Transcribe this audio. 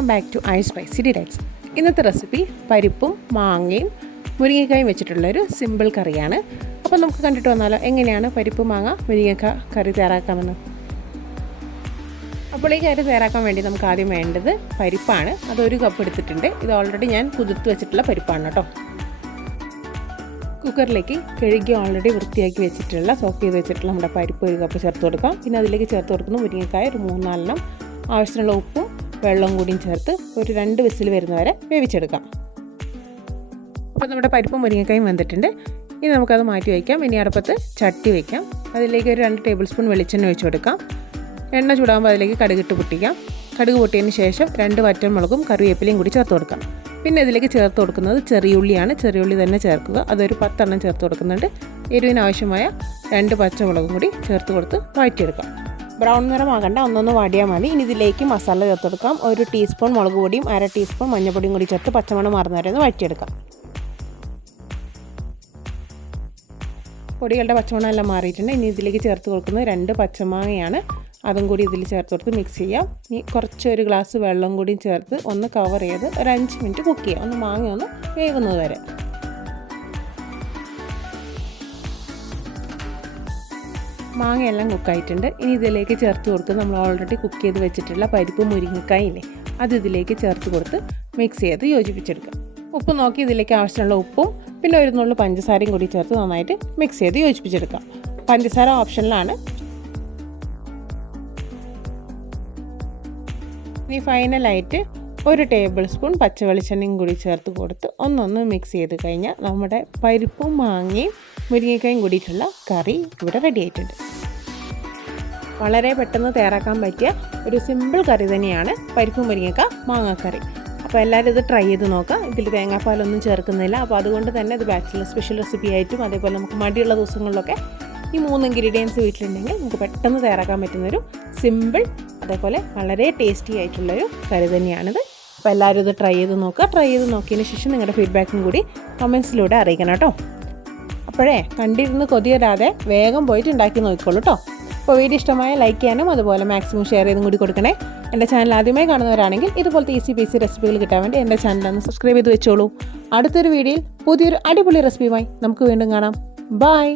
Welcome back to I spicy delights. ഇന്നത്തെ recipe പരിപ്പും മാങ്ങയും മുരിങ്ങക്കായും വെച്ചിട്ടുള്ളൊരു സിമ്പിൾ കറിയാണ്. അപ്പോൾ നമുക്ക് കണ്ടിട്ട് വന്നാലോ എങ്ങനെയാണ് പരിപ്പ് മാങ്ങ മുരിങ്ങക്ക കറി തയ്യാറാക്കാമെന്ന്. അപ്പോൾ ഈ കറി തയ്യാറാക്കാൻ വേണ്ടി നമുക്ക് ആദ്യം വേണ്ടത് പരിപ്പാണ്. അതൊരു കപ്പ് എടുത്തിട്ടുണ്ട്. ഇത് ഓൾറെഡി ഞാൻ കുതിർത്ത് വെച്ചിട്ടുള്ള പരിപ്പാണ് കേട്ടോ. കുക്കറിലേക്ക് കഴുകി ഓൾറെഡി വൃത്തിയാക്കി വെച്ചിട്ടുള്ള സോക്ക് ചെയ്ത് വെച്ചിട്ടുള്ള നമ്മുടെ പരിപ്പ് ഒരു കപ്പ് ചേർത്ത് കൊടുക്കാം. പിന്നെ അതിലേക്ക് ചേർത്ത് കൊടുക്കുന്ന മുരിങ്ങക്കായ ഒരു 3-4 ആവശ്യത്തിനുള്ള ഉപ്പും വെള്ളവും കൂടിയും ചേർത്ത് ഒരു 2 വിസിൽ വരുന്നവരെ വേവിച്ചെടുക്കാം. അപ്പോൾ നമ്മുടെ പരിപ്പും മുരിങ്ങക്കായും വെന്തിട്ടുണ്ട്. ഇനി നമുക്കത് മാറ്റി വയ്ക്കാം. ഇനി അടുപ്പത്ത് ചട്ടി വയ്ക്കാം. അതിലേക്ക് ഒരു 2 ടേബിൾ സ്പൂൺ വെളിച്ചെണ്ണ ഒഴിച്ച് കൊടുക്കാം. എണ്ണ ചൂടാകുമ്പോൾ അതിലേക്ക് കടുകിട്ട് പൊട്ടിക്കാം. കടുക് പൊട്ടിയതിന് ശേഷം 2 വറ്റൽമുളകും കറിവേപ്പിലയും കൂടി ചേർത്ത് കൊടുക്കാം. പിന്നെ ഇതിലേക്ക് ചേർത്ത് കൊടുക്കുന്നത് ചെറിയുള്ളിയാണ്. ചെറിയുള്ളി തന്നെ ചേർക്കുക. അതൊരു 10 ചേർത്ത് കൊടുക്കുന്നുണ്ട്. എരിവിന് ആവശ്യമായ 2 പച്ചമുളകും കൂടി ചേർത്ത് കൊടുത്ത് വഴറ്റിയെടുക്കാം. ബ്രൗൺ നിറമാകണ്ട, ഒന്നൊന്ന് വാടിയാൽ മതി. ഇനി ഇതിലേക്ക് മസാല ചേർത്ത് കൊടുക്കാം. 1 ടീസ്പൂൺ മുളക് പൊടിയും 1/2 ടീസ്പൂൺ മഞ്ഞൾപ്പൊടിയും കൂടി ചേർത്ത് പച്ചമണം മാറുന്ന വരെ ഒന്ന് വഴറ്റിയെടുക്കാം. പൊടികളുടെ പച്ചമണം എല്ലാം മാറിയിട്ടുണ്ട്. ഇനി ഇതിലേക്ക് ചേർത്ത് കൊടുക്കുന്നത് 2 പച്ചമാങ്ങയാണ്. അതും കൂടി ഇതിൽ ചേർത്ത് കൊടുത്ത് മിക്സ് ചെയ്യാം. ഇനി ഒരു ഗ്ലാസ് വെള്ളം കൂടി ചേർത്ത് ഒന്ന് കവർ ചെയ്ത് ഒരു 5 മിനിറ്റ് കുക്ക് ചെയ്യാം. ഒന്ന് മാങ്ങ ഒന്ന് വേവുന്നത് വരെ. മാങ്ങയെല്ലാം കുക്കായിട്ടുണ്ട്. ഇനി ഇതിലേക്ക് ചേർത്ത് കൊടുത്ത് നമ്മൾ ഓൾറെഡി കുക്ക് ചെയ്ത് വെച്ചിട്ടുള്ള പരിപ്പ് മുരിങ്ങക്കായില്ലേ, അത് ഇതിലേക്ക് ചേർത്ത് കൊടുത്ത് മിക്സ് ചെയ്ത് യോജിപ്പിച്ചെടുക്കാം. ഉപ്പ് നോക്കി ഇതിലേക്ക് ആവശ്യമുള്ള ഉപ്പും പിന്നെ ഒരു നുള്ളു പഞ്ചസാരയും കൂടി ചേർത്ത് നന്നായിട്ട് മിക്സ് ചെയ്ത് യോജിപ്പിച്ചെടുക്കാം. പഞ്ചസാര ഓപ്ഷനിലാണ്. ഇനി ഫൈനലായിട്ട് 1 ടേബിൾ സ്പൂൺ പച്ചവെളിച്ചെണ്ണയും കൂടി ചേർത്ത് കൊടുത്ത് ഒന്നൊന്ന് മിക്സ് ചെയ്ത് കഴിഞ്ഞാൽ നമ്മുടെ പരിപ്പും മാങ്ങയും മുരിങ്ങക്കായും കൂടിയിട്ടുള്ള കറി ഇവിടെ റെഡി ആയിട്ടുണ്ട്. വളരെ പെട്ടെന്ന് തയ്യാറാക്കാൻ പറ്റിയ ഒരു സിമ്പിൾ കറി തന്നെയാണ് പരിപ്പ് മുരിങ്ങക്ക മാങ്ങാക്കറി. അപ്പോൾ എല്ലാവരും ഇത് ട്രൈ ചെയ്ത് നോക്കാം. ഇതിൽ തേങ്ങാപ്പാലൊന്നും ചേർക്കുന്നില്ല. അപ്പോൾ അതുകൊണ്ട് തന്നെ ഇത് ബാച്ചിലർ സ്പെഷ്യൽ റെസിപ്പി ആയിട്ടും അതേപോലെ നമുക്ക് മടിയുള്ള ദിവസങ്ങളിലൊക്കെ ഈ 3 ഇൻഗ്രീഡിയൻസ് വീട്ടിലുണ്ടെങ്കിൽ നമുക്ക് പെട്ടെന്ന് തയ്യാറാക്കാൻ പറ്റുന്നൊരു സിമ്പിൾ അതേപോലെ വളരെ ടേസ്റ്റി ആയിട്ടുള്ളൊരു കറി തന്നെയാണിത്. അപ്പോൾ എല്ലാവരും ഇത് ട്രൈ ചെയ്ത് നോക്കുക. ട്രൈ ചെയ്ത് നോക്കിയതിന് ശേഷം നിങ്ങളുടെ ഫീഡ്ബാക്കും കൂടി കമൻസിലൂടെ അറിയിക്കണം കേട്ടോ. അപ്പോഴേ കണ്ടിരുന്ന് കൊതിയരാതെ വേഗം പോയിട്ട് ഉണ്ടാക്കി നോക്കിക്കോളൂ കേട്ടോ. അപ്പോൾ വീഡിയോ ഇഷ്ടമായ ലൈക്ക് ചെയ്യാനും അതുപോലെ മാക്സിമം ഷെയർ ചെയ്തും കൂടി കൊടുക്കണേ. എൻ്റെ ചാനൽ ആദ്യമായി കാണുന്നവരാണെങ്കിൽ ഇതുപോലത്തെ ഈസി പീസി റെസിപ്പികൾ കിട്ടാൻ വേണ്ടി എൻ്റെ ചാനലൊന്ന് സബ്സ്ക്രൈബ് ചെയ്ത് വെച്ചോളൂ. അടുത്തൊരു വീഡിയോയിൽ പുതിയൊരു അടിപൊളി റെസിപ്പിയുമായി നമുക്ക് വീണ്ടും കാണാം. ബൈ.